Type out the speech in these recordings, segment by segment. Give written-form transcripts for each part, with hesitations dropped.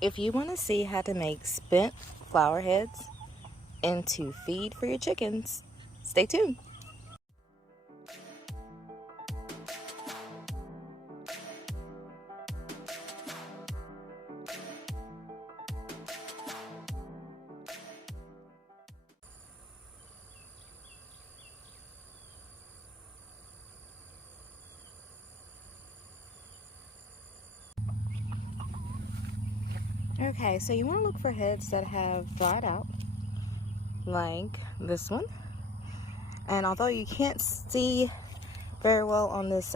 If you want to see how to make spent flower heads into feed for your chickens, stay tuned. Okay, so you want to look for heads that have dried out, like this one. And although you can't see very well on this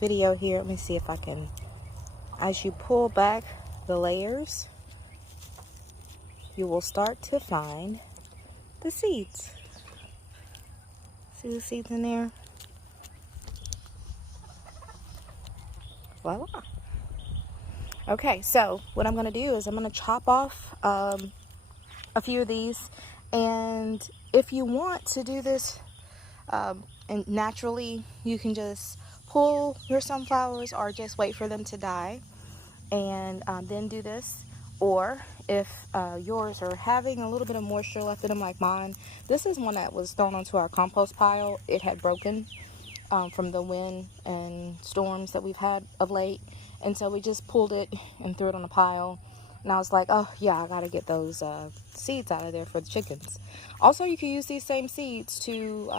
video here, let me see if I can. As you pull back the layers, you will start to find the seeds. See the seeds in there? Voila. Okay, so what I'm going to do is I'm going to chop off a few of these, and if you want to do this and naturally, you can just pull your sunflowers or just wait for them to die and then do this. Or if yours are having a little bit of moisture left in them like mine, this is one that was thrown onto our compost pile. It had broken from the wind and storms that we've had of late, and so we just pulled it and threw it on a pile. And I was like, oh yeah, I gotta get those seeds out of there for the chickens. Also, you can use these same seeds to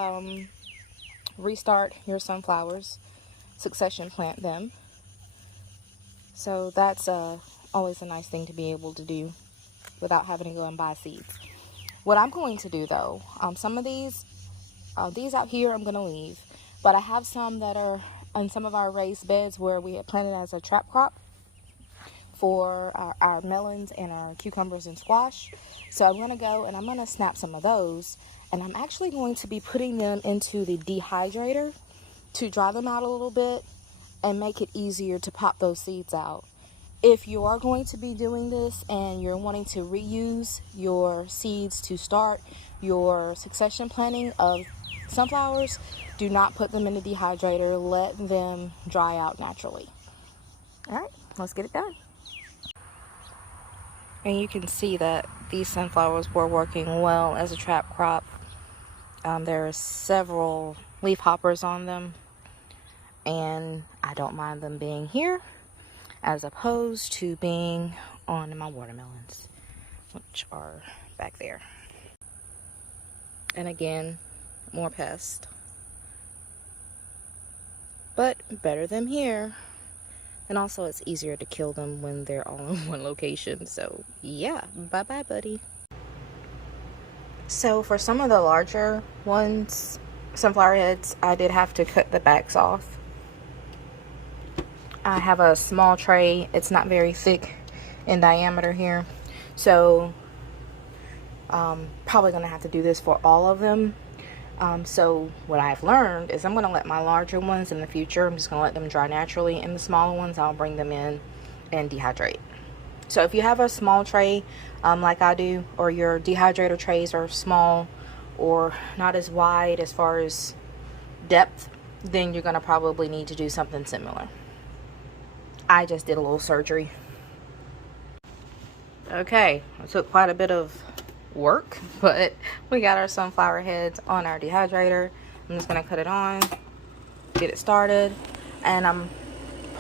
restart your sunflowers, succession plant them. So that's always a nice thing to be able to do without having to go and buy seeds. What I'm going to do though, some of these out here I'm gonna leave, but I have some that are on some of our raised beds where we had planted as a trap crop for our melons and our cucumbers and squash. So I'm gonna go and I'm gonna snap some of those, and I'm actually going to be putting them into the dehydrator to dry them out a little bit and make it easier to pop those seeds out. If you are going to be doing this and you're wanting to reuse your seeds to start your succession planting of sunflowers, do not put them in the dehydrator. Let them dry out naturally. All right, let's get it done. And you can see that these sunflowers were working well as a trap crop. There are several leaf hoppers on them, and I don't mind them being here as opposed to being on my watermelons, which are back there. And again, more pests, but better them here. And also it's easier to kill them when they're all in one location. So yeah, bye bye buddy. So for some of the larger ones, sunflower heads, I did have to cut the backs off. I have a small tray. It's not very thick in diameter here, so probably gonna have to do this for all of them. So what I've learned is I'm gonna let my larger ones in the future, I'm just gonna let them dry naturally, and the smaller ones I'll bring them in and dehydrate. So if you have a small tray like I do, or your dehydrator trays are small or not as wide as far as depth, then you're gonna probably need to do something similar. I just did a little surgery. Okay, it took quite a bit of work, but we got our sunflower heads on our dehydrator. I'm just gonna cut it on, get it started, and I'm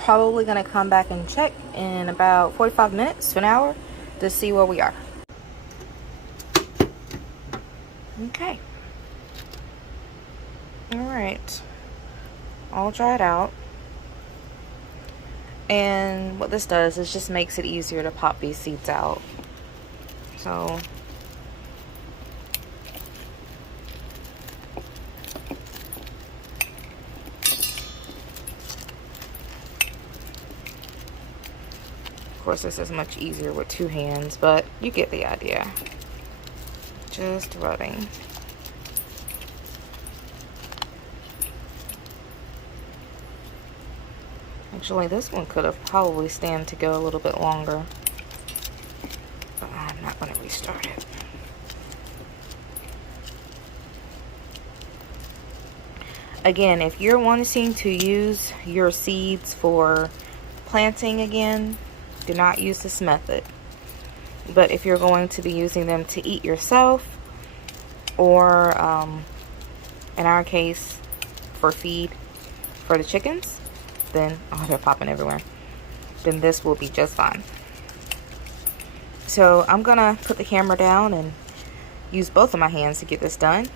probably gonna come back and check in about 45 minutes to an hour to see where we are. Okay, all right, all dried out. And what this does is just makes it easier to pop these seeds out. So of course this is much easier with two hands, but you get the idea. Just rubbing. Actually, this one could have probably stand to go a little bit longer, but I'm not going to restart it. Again, if you're wanting to use your seeds for planting again, do not use this method. But if you're going to be using them to eat yourself, or in our case for feed for the chickens, then oh, they're popping everywhere, then this will be just fine. So I'm gonna put the camera down and use both of my hands to get this done,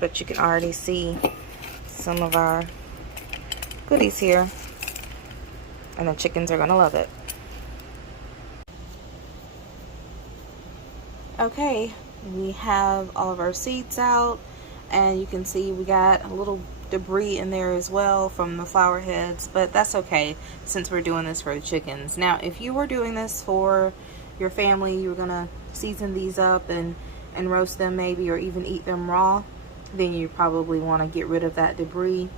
but you can already see some of our goodies here, and the chickens are gonna love it. Okay, we have all of our seeds out, and you can see we got a little debris in there as well from the flower heads, but that's okay since we're doing this for the chickens. Now, if you were doing this for your family, you were gonna season these up and roast them maybe, or even eat them raw, then you probably want to get rid of that debris.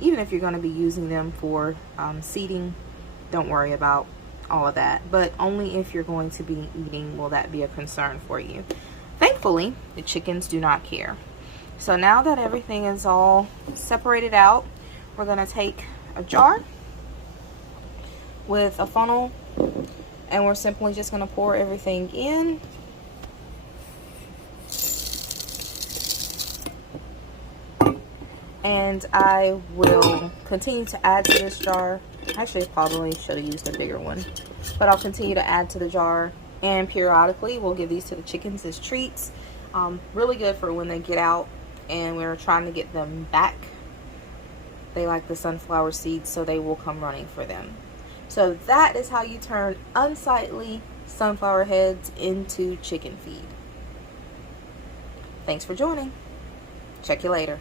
Even if you're going to be using them for seeding, don't worry about all of that, but only if you're going to be eating will that be a concern for you. Thankfully, the chickens do not care. So now that everything is all separated out, we're going to take a jar with a funnel, and we're simply just going to pour everything in. And I will continue to add to this jar. Actually, probably should have used a bigger one, but I'll continue to add to the jar, and periodically we'll give these to the chickens as treats. Really good for when they get out and we're trying to get them back. They like the sunflower seeds, so they will come running for them. So that is how you turn unsightly sunflower heads into chicken feed. Thanks for joining. Check you later.